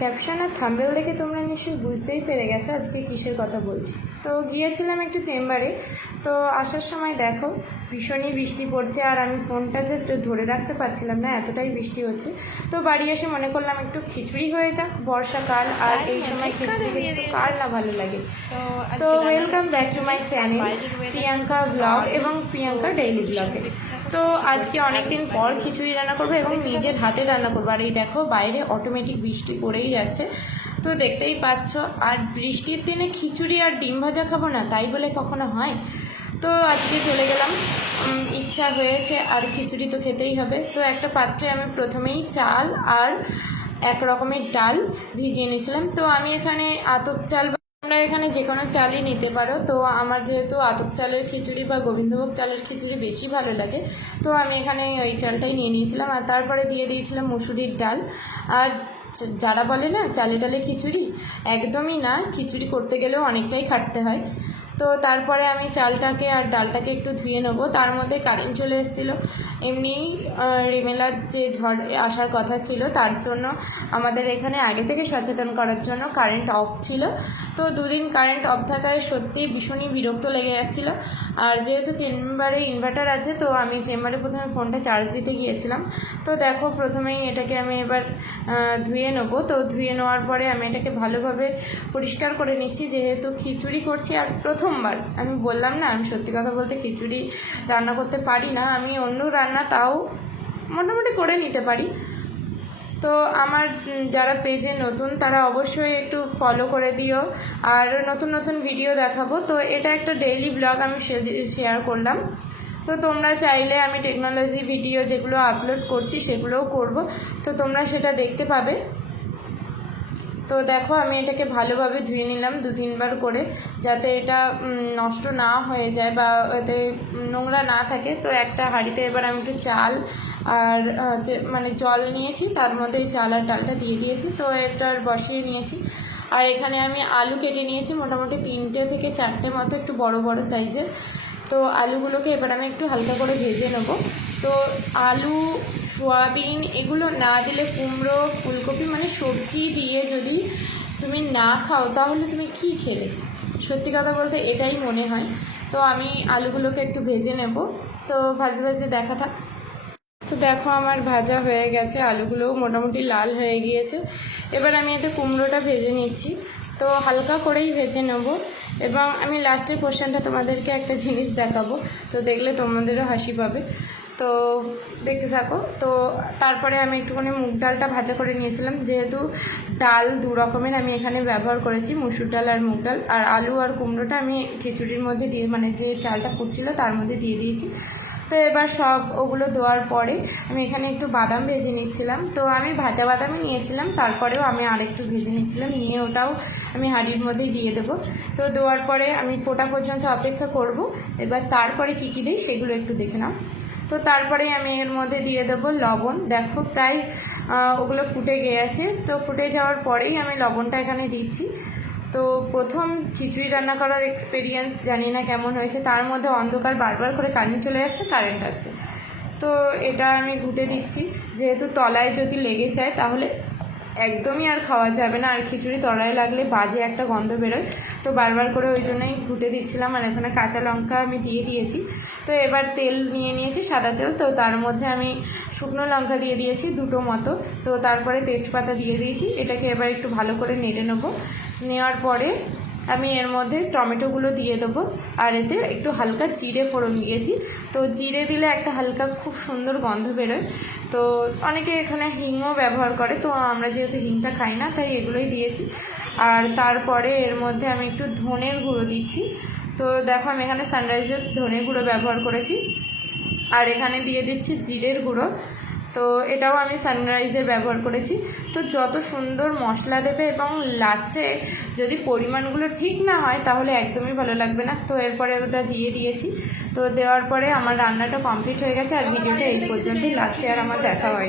Caption আর thumbnail দেখে তোমরা নিশ্চয়ই বুঝতেই পেরে গেছো আজকে কিসের কথা বলছি। তো গিয়েছিলাম একটু চেম্বারে, তো আসার সময় দেখো ভীষণই বৃষ্টি পড়ছে আর আমি ফোনটা জাস্ট ধরে রাখতে পারছিলাম না, এতটাই বৃষ্টি হচ্ছে। তো বাড়ি এসে মনে করলাম একটু খিচুড়ি হয়ে যাক, বর্ষাকাল আর এই সময় খিচুড়ি খেতে কার না ভালো লাগে। তো welcome back to my channel Priyanka blog এবং প্রিয়াঙ্কা ডেইলি ব্লগে। তো আজকে অনেকদিন পর খিচুড়ি রান্না করবো এবং নিজের হাতে রান্না করবো। আর এই দেখো বাইরে অটোমেটিক বৃষ্টি পড়েই যাচ্ছে, তো দেখতেই পাচ্ছ। আর বৃষ্টির দিনে খিচুড়ি আর ডিম ভাজা খাবো না তাই বলে কখনো হয়? তো আজকে চলে গেলাম, ইচ্ছা হয়েছে আর খিচুড়ি তো খেতেই হবে। তো একটা পাত্রে আমি প্রথমেই চাল আর এক রকমের ডাল ভিজিয়ে নিয়েছিলাম। তো আমি এখানে আতপ চাল, তোমরা এখানে যে কোনো চালই নিতে পারো। তো আমার যেহেতু আতপ চালের খিচুড়ি বা গোবিন্দভোগ চালের খিচুড়ি বেশি ভালো লাগে, তো আমি এখানে ওই চালটাই নিয়ে নিয়েছিলাম। আর তারপরে দিয়ে দিয়েছিলাম মুসুরির ডাল। আর যারা বলে না চালে ডালে খিচুড়ি, একদমই না, খিচুড়ি করতে গেলেও অনেকটাই খাটতে হয়। তো তারপরে আমি চালটাকে আর ডালটাকে একটু ধুয়ে নেবো। তার মধ্যে কারেন্ট চলে এসেছিলো, এমনি রিমেলার যে ঝড় আসার কথা ছিল তার জন্য আমাদের এখানে আগে থেকে সচেতন করার জন্য কারেন্ট অফ ছিল। তো দুদিন কারেন্ট অফ থাকায় সত্যি ভীষণই বিরক্ত লেগে যাচ্ছিলো। আর যেহেতু চেম্বারে ইনভার্টার আছে, তো আমি চেম্বারে প্রথমে ফোনটা চার্জ দিতে গিয়েছিলাম। তো দেখো প্রথমেই এটাকে আমি এবার ধুয়ে নেবো। তো ধুয়ে নেওয়ার পরে আমি এটাকে ভালোভাবে পরিষ্কার করে নিচ্ছি, যেহেতু খিচুড়ি করছি আর প্রথমবার। আমি বললাম না আমি সত্যি কথা বলতে খিচুড়ি রান্না করতে পারি না, আমি অন্য রান্না তাও মোটামুটি করে নিতে পারি। তো আমার যারা পেজে নতুন তারা অবশ্যই একটু ফলো করে দিও, আর নতুন নতুন ভিডিও দেখাবো। তো এটা একটা ডেইলি ব্লগ আমি শেয়ার করলাম। তো তোমরা চাইলে আমি টেকনোলজি ভিডিও যেগুলো আপলোড করছি সেগুলোও করব, তো তোমরা সেটা দেখতে পাবে। তো দেখো আমি এটাকে ভালোভাবে ধুয়ে নিলাম 2-3 বার করে, যাতে এটা নষ্ট না হয়ে যায় বা এতে নোংরা না থাকে। তো একটা হাঁড়িতে এবার আমি একটু চাল আর মানে জল নিয়েছি, তার মধ্যে এই চাল আর ডালটা দিয়ে দিয়েছি। তো এটার বসিয়ে নিয়েছি। আর এখানে আমি আলু কেটে নিয়েছি মোটামুটি 3টে থেকে 4টে মতো, একটু বড় বড় সাইজের। তো আলুগুলোকে এবার আমি একটু হালকা করে ভেজে নেবো। তো আলু, সোয়াবিন এগুলো না দিলে, কুমড়ো, ফুলকপি মানে সবজি দিয়ে যদি তুমি না খাও তাহলে তুমি কি খেলে? সত্যি কথা বলতে এটাই মনে হয়। তো আমি আলুগুলোকে একটু ভেজে নেব। তো ভাজতে ভাজতে দেখা থাক। তো দেখো আমার ভাজা হয়ে গেছে, আলুগুলোও মোটামুটি লাল হয়ে গিয়েছে। এবার আমি এতে কুমড়োটা ভেজে নিচ্ছি। তো হালকা করেই ভেজে নেব। এবং আমি লাস্টের পোর্শনটা তোমাদেরকে একটা জিনিস দেখাবো, তো দেখলে তোমাদেরও হাসি পাবে। তো দেখতে থাকো। তো তারপরে আমি একটুখানি মুগ ডালটা ভাজা করে নিয়েছিলাম, যেহেতু ডাল 2 রকমের আমি এখানে ব্যবহার করেছি, মুসুর ডাল আর মুগ ডাল। আর আলু আর কুমড়োটা আমি খিচুড়ির মধ্যে দিয়ে, মানে যে চালটা ফুটছিল তার মধ্যে দিয়ে দিয়েছি। তো এবার সব ওগুলো দেওয়ার পরে আমি এখানে একটু বাদাম ভেজে নিচ্ছিলাম। তো আমি ভাজা বাদামই নিয়েছিলাম, তারপরেও আমি আরেকটু ভেজে নিচ্ছিলাম, নিয়ে ওটাও আমি হাঁড়ির মধ্যেই দিয়ে দেবো। তো দেওয়ার পরে আমি ফোটা পর্যন্ত অপেক্ষা করব। এবার তারপরে কী কী দিই সেগুলো একটু দেখে নাও। তো তারপরে আমি এর মধ্যে দিয়ে দেবো লবণ। দেখো প্রায় ওগুলো ফুটে গিয়েছে। তো ফুটে যাওয়ার পরেই আমি লবণটা এখানে দিচ্ছি। তো প্রথম খিচুড়ি রান্না করার এক্সপিরিয়েন্স জানি না কেমন হয়েছে, তার মধ্যে অন্ধকার, বারবার করে কারেন্ট চলে যাচ্ছে, কারেন্ট আসছে। তো এটা আমি ঘুটে দিচ্ছি, যেহেতু তলায় যদি লেগে যায় তাহলে একদমই আর খাওয়া যাবে না, আর খিচুড়ি তলায় লাগলে বাজে একটা গন্ধ বেরোয়। তো বারবার করে ওই জন্যই ঘুটে দিচ্ছিলাম। আর এখানে কাঁচা লঙ্কা আমি দিয়ে দিয়েছি। তো এবার তেল নিয়ে নিয়েছি, সাদা তেল। তো তার মধ্যে আমি শুকনো লঙ্কা দিয়ে দিয়েছি 2টো মতো। তো তারপরে তেজপাতা দিয়ে দিয়েছি। এটাকে এবার একটু ভালো করে নেড়ে নেবো। নেওয়ার পরে আমি এর মধ্যে টমেটোগুলো দিয়ে দেবো। আর এতে একটু হালকা জিরে ফোড়ন দিয়েছি। তো জিরে দিলে একটা হালকা খুব সুন্দর গন্ধ বেরোয়। তো অনেকে এখানে হিংও ব্যবহার করে, তো আমরা যেহেতু হিংটা খাই না তাই এগুলোই দিয়েছি। আর তারপরে এর মধ্যে আমি একটু ধনের গুঁড়ো দিচ্ছি। তো দেখো আমি এখানে সানরাইজের ধনের গুঁড়ো ব্যবহার করেছি। আর এখানে দিয়ে দিচ্ছি জিরের গুঁড়ো। তো এটাও আমি সানরাইজের ব্যবহার করেছি। তো যত সুন্দর মশলা দেবে, এবং লাস্টে যদি পরিমাণগুলো ঠিক না হয় তাহলে একদমই ভালো লাগবে না। তো এরপরে ওটা দিয়ে দিয়েছি। তো দেওয়ার পরে আমার রান্নাটা কমপ্লিট হয়ে গেছে। আর ভিডিওটা এই পর্যন্তই, লাস্টে আর আমার দেখা হয়।